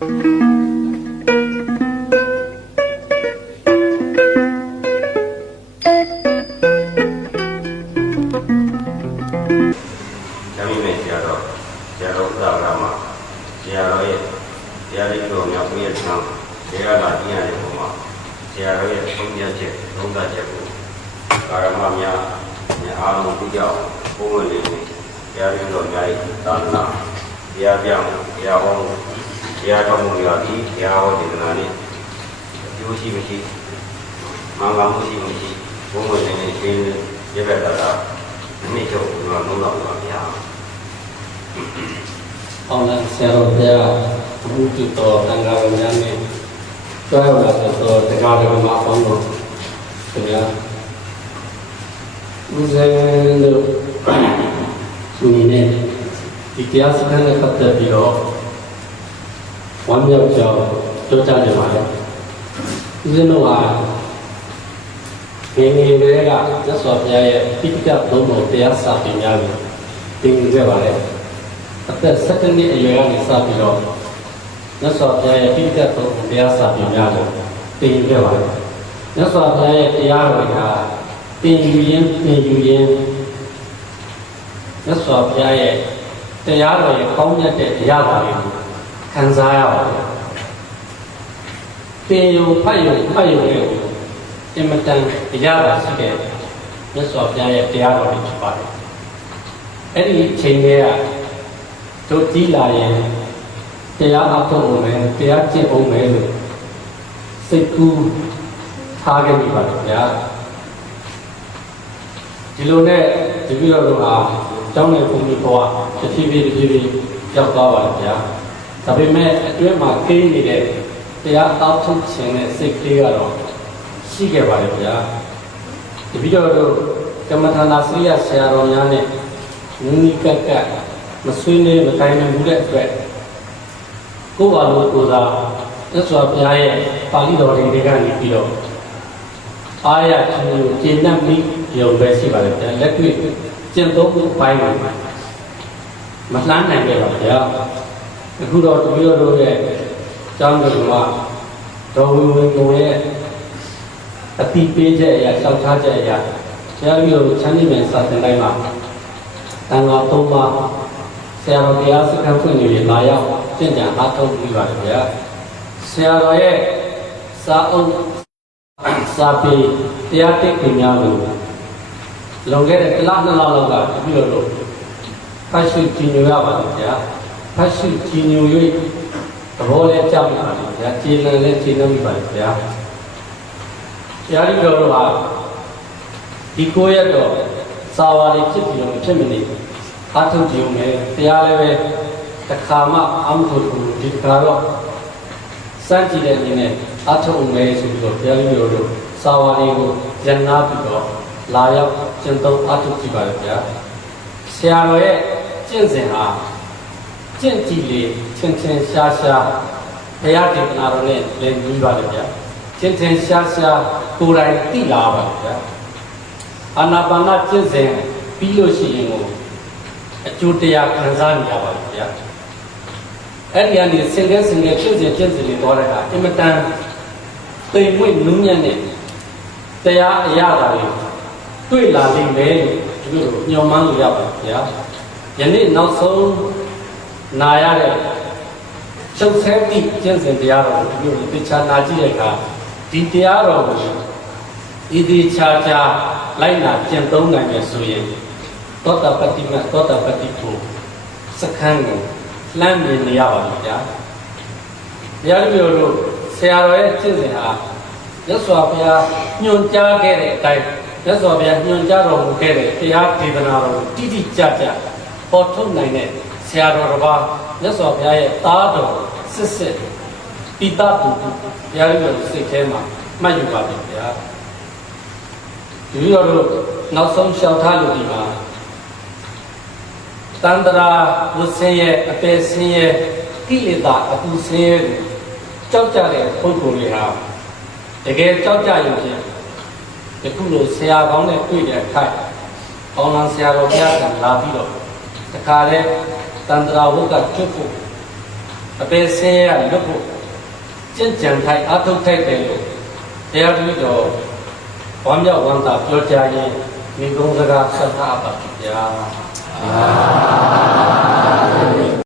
ဆရာမင်းနဲ့ဆရာတော်ဆရာတော်ဥဒ္ဒါရမှာဆရာတော်ရဲ့ဆရာလေးတော်မြောက်ပြီးတဲ့ဆံဆရာလာပြရတဲ့ပုံမှာဆရာတော်ရဲ့သုံးပြချက်သုံးသပ်ချက်ကိုကာရမများများအားလုံးသိကြအောင်ပုံဝင်လေးနဲ့ဆရာလေးတော်များရဲ့သာသနာဆရာပြောင်းဆရာဟော ဆရာတော်မူရာဒီဆရာဟောဒီနာနဲ့အကျိုးရှိမရှိမင်္ဂလာမှုရှိမရှိပုံဝင်လေးနဲ့ရှင်းရပြတာတာအနည်းချုပ်ဘုရားလုံးတော်ပါဗျာအောင်လဆရာတော်ဘုရားဘုသူတော်တန်ခါတော်များနဲ့တွားရောက်လာတော့တရားတော်မှာပေါင်းတော့ခင်ဗျာဦးဇင်းတို့သူနေဒီတရားစခန်းနဲ့ပတ်သက်ပြီးတော့ ဝမ်းမြောက်ကြောင်းပြောကြားကြပါလေဦးဇင်းတို့ဟာငယ်ငယ်ကလေးကသက်စွာဘုရားရဲ့ပိဋကတ်သုံးတော်တရားစာပေများကိုသင်ယူခဲ့ပါလေအသက်7နှစ်အရွယ်ကနေစပြီးတော့မြတ်စွာဘုရားရဲ့ပြည့်တဲ့သုံးတရားစာပေများကိုသင်ယူခဲ့ပါတယ်။မြတ်စွာဘုရားရဲ့တရားတော်တွေကသင်ယူရင်းသင်ယူရင်းမြတ်စွာဘုရားရဲ့တရားတော်ရဲ့ကောင်းမြတ်တဲ့တရားတော်တွေကို ခံစားရပါတယ်။သင်ယူဖတ်ယူဖတ်ယူရဲ့အင်မတန်တရားတော်ရှိတဲ့မြတ်စွာဘုရားရဲ့တရားတော်တွေဖြစ်ပါတယ်။အဲ့ဒီအချိန်တွေကတို့ကြည်လာရင်တရားအထုတ်အောင်မယ်တရားကျင့်အောင်မယ်လို့စိတ်ကူးထားခဲ့ပြီပါတော့ဗျာဒီလိုနဲ့တပည့်တော်တို့ဟာကျောင်းနယ်ဘုံကြီးဘဝတစ်ဖြည်းဖြည်းတစ်ဖြည်းဖြည်းရောက်သွားပါတော့ဗျာ ဒါပေမဲ့အတွင်းမှာကိန်းနေတဲ့တရားအထုတ်ခြင်းနဲ့စိတ်ကလေးကတော့ရှိခဲ့ပါလေဗျာတပည့်တော်တို့ကမ္မထာနာစရိယဆရာတော်များနဲ့နီးနီးကပ်ကပ်မဆွေးနွေးမတိုင်နိုင်ဘူးတဲ့အတွက်ကိုယ်ပါလို့ကိုယ်သာသက်စွာဘုရားရဲ့ပါဠိတော်တွေကနေပြီးတော့အားရခြင်းကိုကျင့်တတ်ပြီးရုံပဲရှိပါလေဗျာလက်တွေ့ကျင့်သုံးမှုပိုင်းမှာမလှမ်းနိုင်ကြပါဗျာ အခုတော့တပည့်တော်ရဲ့ကျောင်းတော်ကတော်ဝင်ဝင်ကိုရဲ့အတိပေးချက်အရာစောက်ထားချက်အရာဘုရားပြီးတော့ချမ်းမြေစာသင်တိုင်းမှာတန်ခါသုံးပါးဆရာတော်တရားစခန်းဖွင့်နေပြီလာရောက်ကျင့်ကြံအားထုတ်ပြီးပါတယ်ဗျာဆရာတော်ရဲ့စာအုပ်စာပေတရားတိတ်ခင်များကိုလွန်ခဲ့တဲ့တစ်လနှစ်လလောက်ကပြီးတော့လို့ဖတ်ရှုကြည်ညိုရပါတယ်ဗျာဖ တ်ရှုကြည်ညို၍သဘောလဲကြောက်ရပါတယ်ဗျာခြေလံလဲခြေနှုတ်ပြီးပါတယ်ဗျာဆရာကြီးတော်တို့ဟာဒီကိုရက်တော့စာဝါရီဖြစ်ပြီးတော့ဖြစ်မနေဘူးအထုကြည့်ဦးမယ်တရားလည်းပဲတစ်ခါမှအမှုထုတ်ဘူးဒီတစ်ခါတော့စမ်းကြည့်တဲ့အနေနဲ့အထုဦးမယ်ဆိုပြီးတော့ဘုရားကြီးတို့တို့စာဝါရီကိုရန်နာပြီးတော့လာရောက်ကျင့်သုံးအထုကြည့်ပါလေဗျာဆရာတော်ရဲ့ကျင့်စဉ်ဟာ ကျင့်ကြည့်လေချင်းချင်းရှားရှားဘုရားဒေသနာတော်နဲ့လည်းညီးပါလေဗျာချင်းချင်းရှားရှားကိုယ်တိုင်သိလာပါလေဗျာအာနာပါနကျင့်စဉ်ပြီးလို့ရှိရင်ကိုအကျိုးတရားခံစားနေရပါဘူးဗျာအဲ့ဒီကနေစင်ကဲစင်ကဲဖြစ်စဉ်ဖြစ်စဉ်တွေတော့တဲ့အခါအင်မတန်သိမ်မွေ့နူးညံ့တဲ့တရားအရာတွေတွေ့လာလိမ့်မယ်လို့ဒီလိုညှော်မှန်းလို့ရပါဗျာယနေ့နောက်ဆုံး နာရတဲ့ချုပ်ဆဲသည့်ကျင့်စဉ်တရားတော်ကိုဒီလိုသိချာနာကြည့်တဲ့အခါဒီတရားတော်ကိုဤဒီချာချာလိုက်နာကျင့်သုံးနိုင်မယ်ဆိုရင်သောတာပတ္တိမသောတာပတ္တိကိုစခန်းကိုလှမ်းမြင်နေရပါပြီဗျာဘုရားမျိုးတို့ဆရာတော်ရဲ့ကျင့်စဉ်ဟာမြတ်စွာဘုရားညွှန်ကြားခဲ့တဲ့အတိုင်းမြတ်စွာဘုရားညွှန်ကြားတော်မူခဲ့တဲ့တရားဒေသနာတော်ကိုတိတိကျကျပေါ်ထုတ်နိုင်တဲ့ ဆရာတော်တစ်ပါးမြတ်စွာဘုရားရဲ့သားတော်စစ်စစ်ပိတတူဘုရားမျိုးစိတ်ထဲမှာမှတ်ယူပါပြီဗျာဒီလိုတော့နောက်ဆုံးလျှောက်ထားလို့ဒီမှာတန္တရာဝဆင်းရဲ့အပေဆင်းရဲ့ကိလေသာအပူဆင်းရဲ့ကိုကြောက်ကြတဲ့ပုဂ္ဂိုလ်တွေဟာတကယ်ကြောက်ကြရင်ဖြင့်ဒီခုလိုဆရာကောင်းနဲ့တွေ့တဲ့အခါကောင်းလန်းဆရာတော်ဘုရားကလာပြီးတော့တခါလဲ တန္တရာဝုတ်ကကျွတ်ဖို့အပင်ဆင်းရဲလွတ်ဖို့ကြင်ကြံထိုက်အထုတ်ထိုက်တယ်လို့တရားသူတော်ဝမ်းမြောက်ဝမ်းသာပြောကြားရင်ဒီကုန်းစကားဆက်တာပါဗျာ